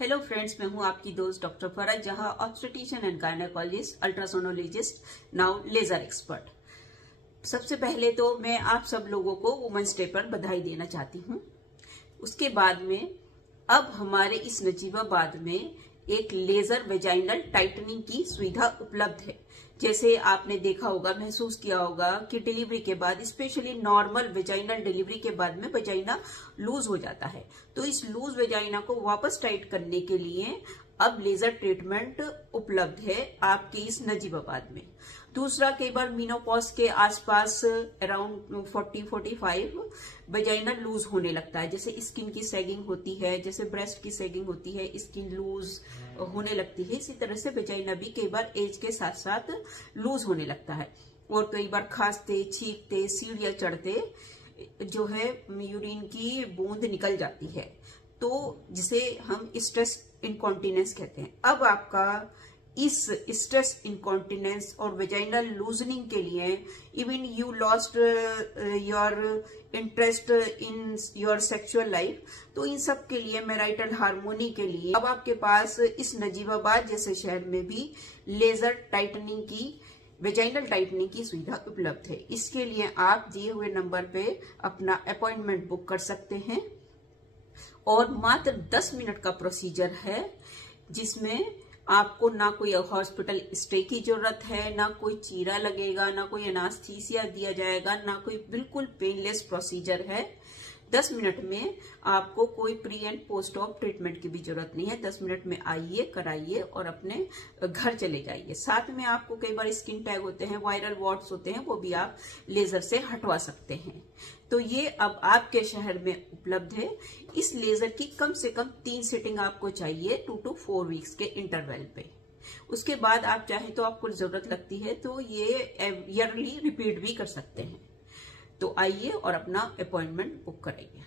Hello friends, मैं हूं आपकी दोस्त डॉक्टर फरज जहां obstetrician and gynaecologist, ultrasonologist, now laser expert. सबसे पहले तो मैं आप सब लोगों को वुमेन्स डे पर बधाई देना चाहती हूं। उसके बाद में अब हमारे इस नजीबाबाद में एक लेजर वेजाइनल टाइटनिंग की सुविधा उपलब्ध है। जैसे आपने देखा होगा, महसूस किया होगा कि डिलीवरी के बाद, स्पेशली नॉर्मल वेजाइनल डिलीवरी के बाद में वेजाइना लूज हो जाता है। तो इस लूज वेजाइना को वापस टाइट करने के लिए अब लेजर ट्रीटमेंट उपलब्ध है आपके इस नजीबाबाद में। दूसरा, कई बार मीनोपॉज के आसपास अराउंड 40-45 वेजाइना लूज होने लगता है। जैसे स्किन की सैगिंग होती है, जैसे ब्रेस्ट की सैगिंग होती है, स्किन लूज होने लगती है। इसी तरह से वेजाइना भी कई बार एज के साथ साथ लूज होने लगता है। और कई बार खांसते, छींकते, सीढ़ियां चढ़ते जो है यूरिन की बूंद निकल जाती है, तो जिसे हम स्ट्रेस इनकॉन्टिनेंस कहते हैं। अब आपका इस स्ट्रेस इनकॉन्टिनेंस और वेजाइनल लूजनिंग के लिए, even you lost your interest in your sexual life, तो इन सब के लिए, मैराइटल हार्मोनी के लिए अब आपके पास इस नजीबाबाद जैसे शहर में भी लेजर टाइटनिंग की, वेजाइनल टाइटनिंग की सुविधा उपलब्ध है। इसके लिए आप दिए हुए नंबर पे अपना अपॉइंटमेंट बुक कर सकते हैं और मात्र 10 मिनट का प्रोसीजर है, जिसमें आपको ना कोई हॉस्पिटल स्टे की जरूरत है, ना कोई चीरा लगेगा, ना कोई एनास्थीसिया दिया जाएगा, ना कोई, बिल्कुल पेनलेस प्रोसीजर है। 10 मिनट में आपको कोई pre and post op treatment की भी जरूरत नहीं है। 10 मिनट में आइए, कराइए और अपने घर चले जाइए। साथ में आपको कई बार स्किन टैग होते हैं, वायरल वॉट्स होते हैं, वो भी आप लेजर से हटवा सकते हैं। तो ये अब आपके शहर में उपलब्ध है। इस लेजर की कम से कम 3 सीटिंग आपको चाहिए 2 to 4 वीक्स के इंटरवल पे। उसके बाद आप चाहें तो, आपको जरूरत लगती है तो ये ईयरली रिपीट भी कर सकते हैं। तो आइए और अपना अपॉइंटमेंट बुक कराइए।